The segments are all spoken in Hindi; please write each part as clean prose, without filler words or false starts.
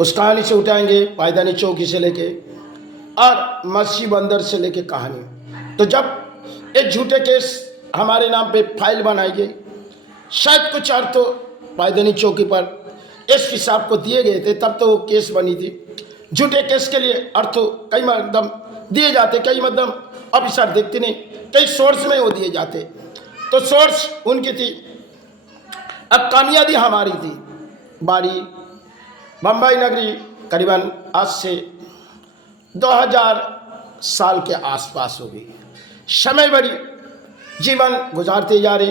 उस कहानी से उठाएंगे, पायदानी चौकी से लेके और मस्सी बंदर से लेके कहानी। तो जब एक झूठे केस हमारे नाम पे फाइल बनाई गई, शायद कुछ अर्थ तो पायदानी चौकी पर एसपी साहब को दिए गए थे, तब तो वो केस बनी थी। झूठे केस के लिए अर्थ तो कई मतलब दिए जाते, कई मतलब ऑफिसर देखते नहीं, कई सोर्स में वो दिए जाते। तो सोर्स उनकी थी, अब कामयाबी हमारी थी। बारी बम्बई नगरी करीबन आज से 2000 साल के आसपास हो गई। समय भरी जीवन गुजारते जा रहे,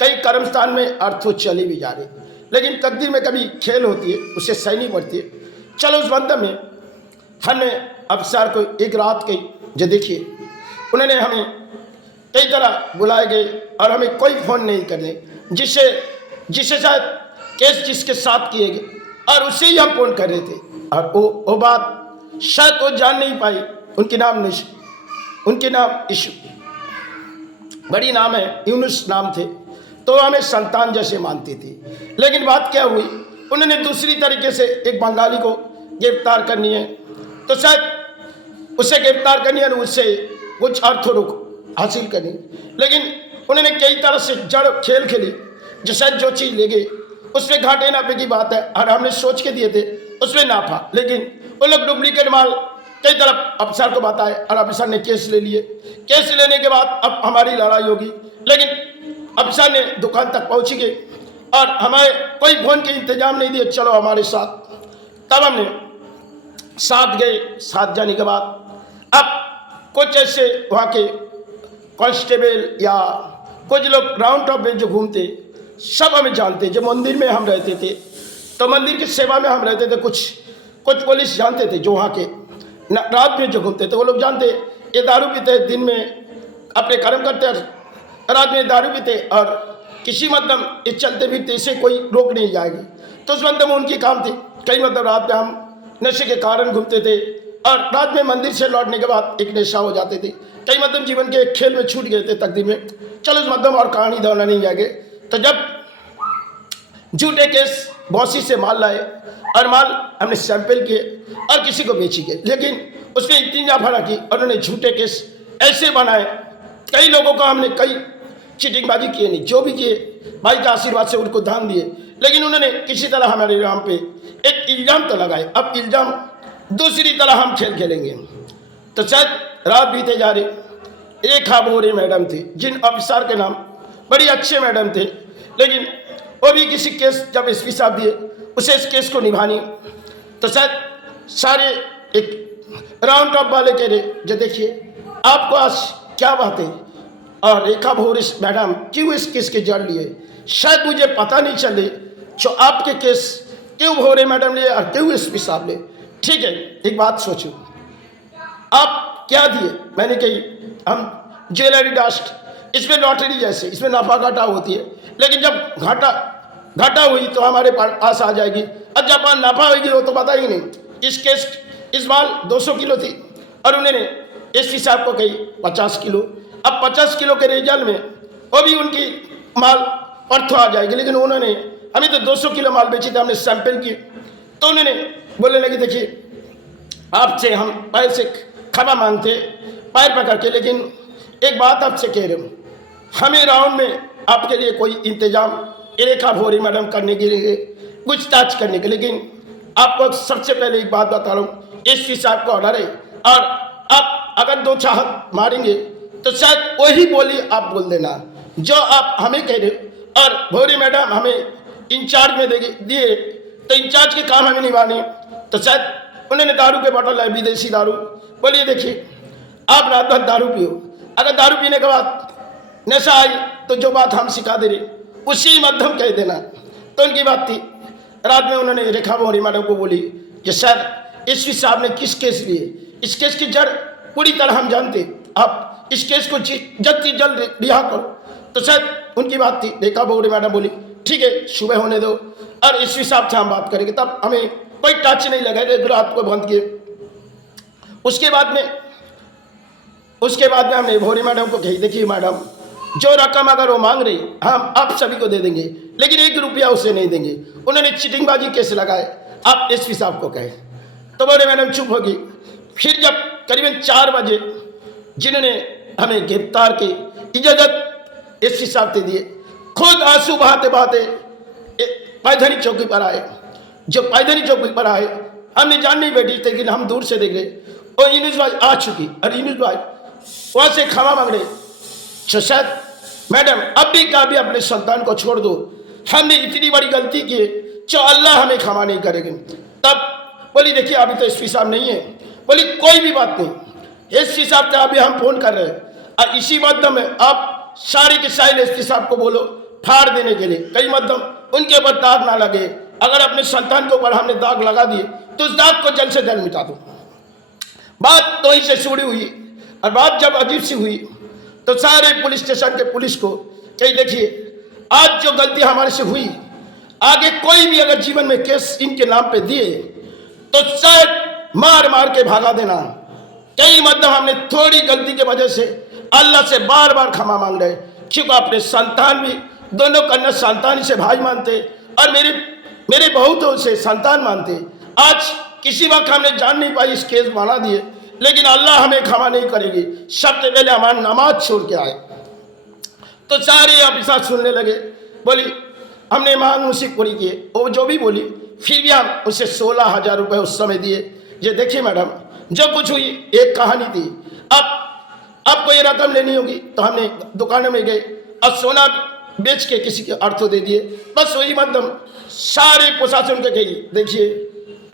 कई कर्मस्थान में अर्थों चले भी जा रहे, लेकिन तकदीर में कभी खेल होती है, उसे सही नहीं पड़ती है। चलो उस बंद में हमने अफसर को एक रात कही, जो देखिए उन्होंने हमें कई तरह बुलाए गए और हमें कोई फ़ोन नहीं करने, जिससे शायद केस जिसके साथ किए गए और उसे ही हम फ़ोन कर रहे थे। और वो बात शायद वो जान नहीं पाई। उनके नाम इशू बड़ी नाम है, यूनुस नाम थे, तो हमें संतान जैसे मानती थी। लेकिन बात क्या हुई, उन्होंने दूसरी तरीके से एक बंगाली को गिरफ्तार करनी है, तो शायद उसे गिरफ्तार करनी है, उससे कुछ अर्थ हासिल करनी। लेकिन उन्होंने कई तरह से जड़ खेल खेली, जो शायद जो चीज़ ले गए उसमें घाटे नापे की बात है, और हमने सोच के दिए थे उसमें नाफा। लेकिन वो लोग डुप्लीकेट माल कई तरफ अफसर को बताए और अफसर ने केस ले लिए। केस लेने के बाद अब हमारी लड़ाई होगी, लेकिन अफसर ने दुकान तक पहुँच गए और हमें कोई फोन के इंतजाम नहीं दिए, चलो हमारे साथ। तब हमने साथ गए। साथ जाने के बाद अब कुछ ऐसे वहाँ के कांस्टेबल या कुछ लोग राउंड टॉप में जो घूमते, सब हमें जानते। जो मंदिर में हम रहते थे, तो मंदिर की सेवा में हम रहते थे, कुछ पुलिस जानते थे, जो वहाँ के रात में जो घूमते थे वो लोग जानते ये दारू पीते, दिन में अपने कर्म करते, रात में दारू पीते, और किसी मतलब ये चलते फिरते, इसे कोई रोक नहीं जाएगी। तो उस मतलब उनकी काम थी। कई मतलब रात में हम नशे के कारण घूमते थे, और रात में मंदिर से लौटने के बाद एक नशा हो जाते थे। कई मतलब जीवन के खेल में छूट गए थे तकदीर में। चलो उस मतलब और कहानी दोहरा नहीं जाएंगे। तो जब झूठे केस बॉसी से माल लाए और माल हमने सैंपल किए और किसी को बेची गए, लेकिन उसमें इतनी फर्क की, उन्होंने झूठे केस ऐसे बनाए, कई लोगों का हमने कई चीटिंगबाजी किए नहीं, जो भी किए भाई के आशीर्वाद से उनको दान दिए, लेकिन उन्होंने किसी तरह हमारे नाम पे एक इल्ज़ाम तो लगाए। अब इल्ज़ाम दूसरी तरह हम खेल खेलेंगे। तो शायद रात बीते जा रही, रेखा बोरे मैडम थी, जिन ऑफिसर के नाम बड़ी अच्छे मैडम थे, लेकिन वो भी किसी केस जब एसपी साहब दिए, उसे इस केस को निभानी। तो शायद सारे एक राउंड टॉप वाले कह रहे, जो देखिए आपको आज क्या बात है, और रेखा भोरे मैडम क्यों इस केस के जड़ लिए, शायद मुझे पता नहीं चले जो आपके केस क्यों भोरे मैडम लिए और क्यों एसपी साहब ले। ठीक है, एक बात सोचो, आप क्या दिए? मैंने कही हम ज्वेलरी डस्ट, इसमें लॉटरी जैसे इसमें नफा घाटा होती है, लेकिन जब घाटा हुई तो हमारे पास आ जाएगी, अब जब नफा होगी वो तो पता ही नहीं। इस माल 200 किलो थी और उन्होंने एसपी साहब को कही 50 किलो। अब 50 किलो के रिजल्ट में वो भी उनकी माल अर्थ आ जाएगी, लेकिन उन्होंने हमें तो 200 किलो माल बेची थी, हमने सैंपल की। तो उन्होंने बोलने लगे देखिए आपसे हम पैर से क्षमा मांगते, पैर पकड़ के, लेकिन एक बात आपसे कह रहे हूँ, हमें राउंड में आपके लिए कोई इंतजाम रेखा भोरी मैडम करने के लिए, पूछताछ करने के, लेकिन आपको सबसे पहले एक बात बता रहा हूँ, एसपी साहब का ऑर्डर है, और आप अगर 2 चाहत मारेंगे तो शायद वही बोली आप बोल देना जो आप हमें कह रहे। और भोरी मैडम हमें इंचार्ज में दिए, तो इंचार्ज के काम हमें निभाने। तो शायद उन्होंने दारू के बोतल लाए, विदेशी दारू, बोलिए देखिए आप रात भर दारू पियो, अगर दारू पीने के बाद नशा आई तो जो बात हम सिखा दे रहे उसी मध्यम कह देना। तो उनकी बात थी। रात में उन्होंने रेखा भोरी मैडम को बोली कि सर एसपी साहब ने किस केस लिए, इस केस की जड़ पूरी तरह हम जानते, आप इस केस को जल्द से जल्द रिहा करो। तो शायद उनकी बात थी। रेखा भोरी मैडम बोली ठीक है सुबह होने दो और एसपी साहब से हम बात करेंगे। तब हमें कोई टच नहीं लगा, रात को बंद किए। उसके बाद में हमने भोरी मैडम को कही देखिए मैडम जो रकम अगर वो मांग रही हम आप सभी को दे देंगे, लेकिन 1 रुपया उसे नहीं देंगे। उन्होंने चीटिंगबाजी केस लगाए आप एसपी साहब को कहे। तो बोले मैडम चुप होगी। फिर जब करीबन 4 बजे जिन्होंने हमें गिरफ्तार की इजाजत एसपी साहब ने दिए, खुद आंसू बहाते बहाते पायधनी चौकी पर आए। जो पायधनी चौकी पर आए, हमने जान नहीं बैठी थी, लेकिन हम दूर से देख गए और इनुस भाई आ चुकी और इनुस भाई वहां से क्षमा मांग रहे। शायद मैडम अब भी क्या भी अपने संतान को छोड़ दो, हमने इतनी बड़ी गलती की जो अल्लाह हमें क्षमा नहीं करेंगे। तब बोली देखिए अभी तो एसपी साहब नहीं है। बोली कोई भी बात नहीं, एसपी साहब का अभी हम फोन कर रहे हैं और इसी मध्यम में आप सारी के सारी एसपी साहब को बोलो फाड़ देने के लिए, कई मध्यम उनके ऊपर दाग ना लगे। अगर अपने संतान के ऊपर हमने दाग लगा दिए तो उस दाग को जल्द से जल्द मिटा दो। बात तो ही से शुरू हुई और बात जब अजीब सी हुई तो सारे पुलिस स्टेशन के पुलिस को कही देखिए आज जो गलती हमारे से हुई, आगे कोई भी अगर जीवन में केस इनके नाम पे दिए तो शायद मार मार के भागा देना। कई मतलब हमने थोड़ी गलती के वजह से अल्लाह से बार बार क्षमा मांग रहे, क्योंकि अपने संतान भी दोनों कन्या संतान से भाई मानते और मेरे बहुतों से संतान मानते। आज किसी वक्त हमने जान नहीं पाई इस केस बना दिए, लेकिन अल्लाह हमें क्षमा नहीं करेगी। सबसे पहले हमारी नमाज छोड़ के आए तो सारे ऑफिसर सुनने लगे। बोली हमने मांग मुझसे पूरी की, वो जो भी बोली, फिर भी हम उसे 16,000 रुपये उस समय दिए। ये देखिए मैडम जो कुछ हुई एक कहानी थी, अब आपको ये रकम लेनी होगी। तो हमने दुकानों में गए और सोना बेच के किसी के अर्थों दे दिए। बस वही मध्यम सारे प्रशासन के कही देखिए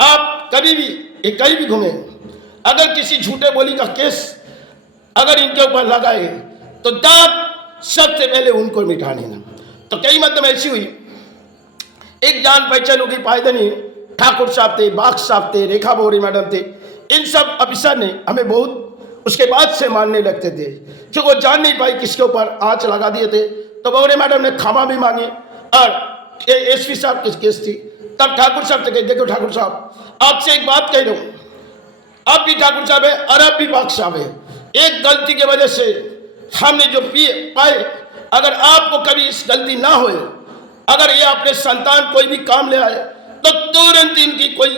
आप कभी भी कहीं भी घूमे, अगर किसी झूठे बोली का केस अगर इनके ऊपर लगाए तो दाग सबसे पहले उनको मिटाने ना। तो कई मतलब ऐसी हुई, एक जान पहचान होगी पायदनी ठाकुर साहब थे, बाग साहब थे, रेखा बोरी मैडम थे। इन सब ऑफिसर ने हमें बहुत उसके बाद से मानने लगते थे, क्योंकि वो जान नहीं पाई किसके ऊपर आंच लगा दिए थे। तो बोरे मैडम ने क्षमा भी मांगी और एसपी साहब की केस थी। तब ठाकुर साहब से कहे देखो ठाकुर साहब आपसे एक बात कह रहा हूँ, अब भी ठाकुर साहब है और अब भी बाग साहब है, एक गलती की वजह से हमने जो पाए, अगर आपको कभी इस गलती ना होए, अगर ये अपने संतान कोई भी काम ले आए तो तुरंत इनकी कोई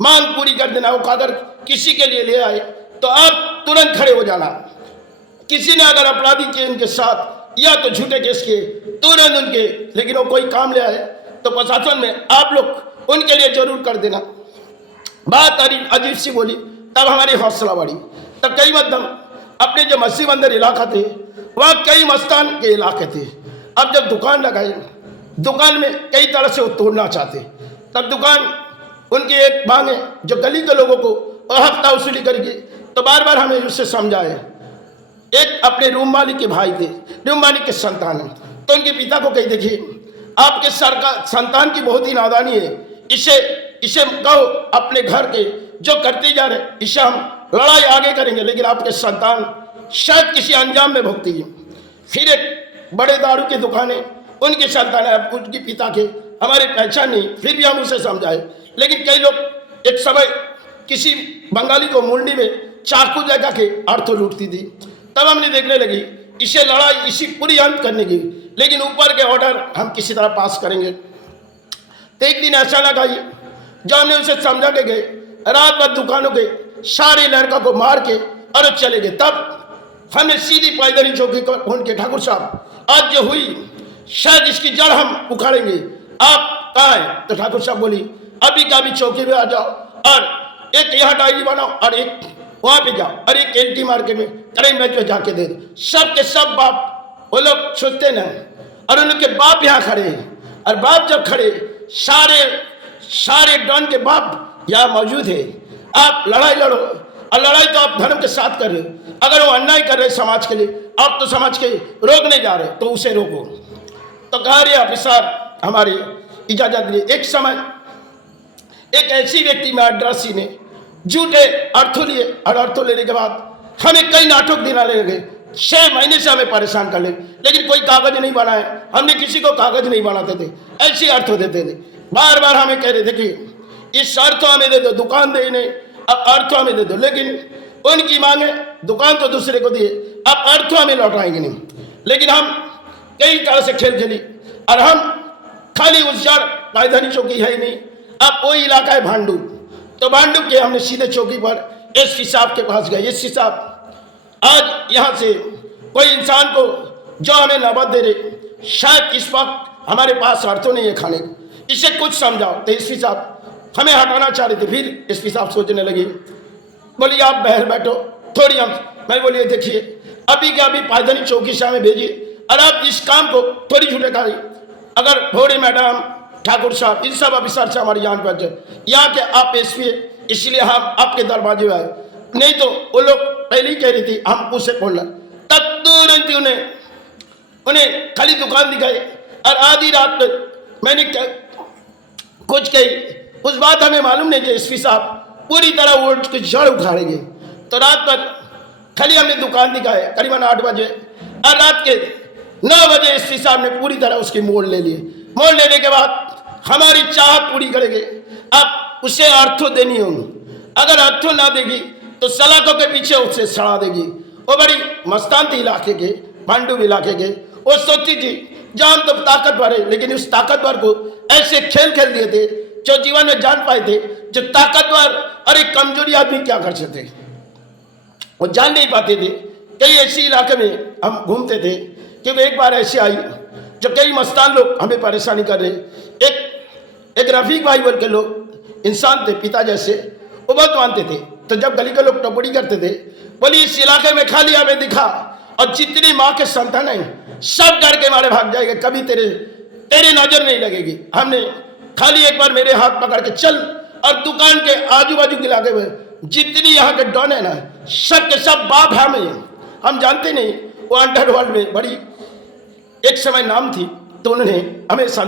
मांग पूरी कर देना। वो अगर किसी के लिए ले आए तो आप तुरंत खड़े हो जाना। किसी ने अगर अपराधी किए इनके साथ या तो झूठे केस किए तुरंत उनके, लेकिन वो कोई काम ले आए तो प्रशासन में आप लोग उनके लिए जरूर कर देना। बात अजीब सी बोली, तब हमारी हौसला बढ़ी। तब कई मध्यम अपने जो मस्जिद अंदर इलाका थे वहाँ कई मस्तान के इलाके थे। अब जब दुकान लगाई, दुकान में कई तरह से वो तोड़ना चाहते, तब दुकान उनकी एक मांगे जो गली के लोगों को हफ्ता वसूली करेगी। तो बार बार हमें उससे समझाए। एक अपने रूम मालिक के भाई थे, रूम मालिक के संतान है, तो उनके पिता को कही देखिए आपके संतान की बहुत ही नादानी है, इसे कहो अपने घर के जो करते जा रहे इसे हम लड़ाई आगे करेंगे, लेकिन आपके संतान शायद किसी अंजाम में भुगती है। फिर एक बड़े दारू की दुकानें उनके संतान है, उनके पिता के हमारे पहचान नहीं, फिर भी हम उसे समझाए। लेकिन कई लोग एक समय किसी बंगाली को मुंडी में चाकू जगह के अर्थों लूटती थी, तब हमने देखने लगी इसे लड़ाई इसी पूरी अंत करने की, लेकिन ऊपर के ऑर्डर हम किसी तरह पास करेंगे। तो एक दिन ऐसा लगा ये जो हमने उसे समझा के गए, रात भर दुकानों के सारे लड़का को मार के और चले गए। तब हमें सीधी पायदनी चौकी को फोन के ठाकुर साहब आज जो हुई शायद इसकी जड़ हम उखाड़ेंगे, आप कहाँ हैं? तो ठाकुर साहब बोली अभी का भी चौकी में आ जाओ और एक यहाँ डायरी बनाओ और एक वहाँ पे जाओ और एक एलटी मार्केट में क्राइम ब्रांच में जाके दे दो। सब के सब बाप वो लोग सोचते ना, और उनके बाप यहाँ खड़े हैं और बाप जब खड़े सारे डॉन के बाप यहाँ मौजूद है। आप लड़ाई लड़ो और लड़ाई तो आप धर्म के साथ कर रहे हो, अगर वो अन्याय कर रहे समाज के लिए आप तो समाज के रोकने जा रहे तो उसे रोको। तो कह रहे ऑफिसर हमारी इजाजत लिए। एक समय एक ऐसी व्यक्ति मद्रासी ने झूठे अर्थों लिए और अर्थों लेने के बाद हमें कई नाटक दिलाने लगे। 6 महीने से हमें परेशान कर ले, लेकिन कोई कागज नहीं बनाए, हमने किसी को कागज नहीं बनाते थे, ऐसे अर्थों देते थे। बार बार हमें कह रहे थे कि इस अर्थों हमें दे दो, दुकान दे नहीं अब अर्थों हमें दे दो, लेकिन उनकी मांगे दुकान तो दूसरे को दिए, अब अर्थों हमें लौटाएंगे नहीं। लेकिन हम कई तरह से खेल खेली और हम खाली उस जड़ पायदानी चौकी है ही नहीं, अब वो इलाका है भांडू, तो भांडू के हमने सीधे चौकी पर एसपी साहब के पास गए। एसपी साहब, आज यहाँ से कोई इंसान को जो हमें नौबत दे रहे, शायद इस वक्त हमारे पास अर्थों नहीं है खाने को, इसे कुछ समझाओ। तो एसपी साहब हमें हटाना चाह रहे थे। फिर एसपी साहब सोचने लगे, बोलिए आप बहर बैठो थोड़ी। मैं बोलिए देखिए, अभी के अभी पायदानी चौकी से हमें भेजिए और आप इस काम को थोड़ी झूठे करिए। अगर थोड़ी मैडम, ठाकुर साहब, इन सब ऑफिसर से हमारी जान पहचान, यहाँ के आप एसपी, इसलिए हम आपके दरवाजे आए, नहीं तो वो लोग पहले ही कह रही थी हम उसे खोलना। तब तुरंत उन्हें खाली दुकान दिखाई और आधी रात में मैंने कुछ कही। उस बात हमें मालूम नहीं कि एसपी साहब पूरी तरह उठ के जड़ उखाड़ेंगे। तो रात भर खाली हमने दुकान दिखाए करीबन 8 बजे, और रात के 9 बजे एसपी साहब ने पूरी तरह उसकी मोड़ ले लिए। मोड़ लेने के बाद हमारी चाहत पूरी करेंगे। अब उसे अर्थों देनी होगी, अगर अर्थों ना देगी तो सलाखों के पीछे उसे सड़ा देगी। वो बड़ी मस्तान थी इलाके के, भांडू इलाके के। वो सोचती थी जान तो ताकतवर है, लेकिन उस ताकतवर को ऐसे खेल खेल दिए थे जो जीवन में जान पाए थे। जो ताकतवर और एक कमजोरी आदमी क्या कर सकते, वो जान नहीं पाते थे। कई ऐसे इलाके में हम घूमते थे कि एक बार ऐसे आई जो कई मस्तान लोग हमें परेशानी कर रहे। एक रफीक भाई बोल के लोग इंसान थे, पिता जैसे, वो बहुत मानते थे। तो जब गली के लोग टोपड़ी करते थे, बोली इस इलाके में खाली हमें दिखा और जितनी माँ के संतान है सब डर के मारे भाग जाएगा, कभी तेरे नजर नहीं लगेगी। हमने खाली एक बार मेरे हाथ पकड़ के चल, और दुकान के आजू बाजू के इलाके में जितनी यहाँ के डॉन है ना, सब के सब बाप हम जानते नहीं। वो अंडरवर्ल्ड में बड़ी एक समय नाम थी, तो उन्होंने हमें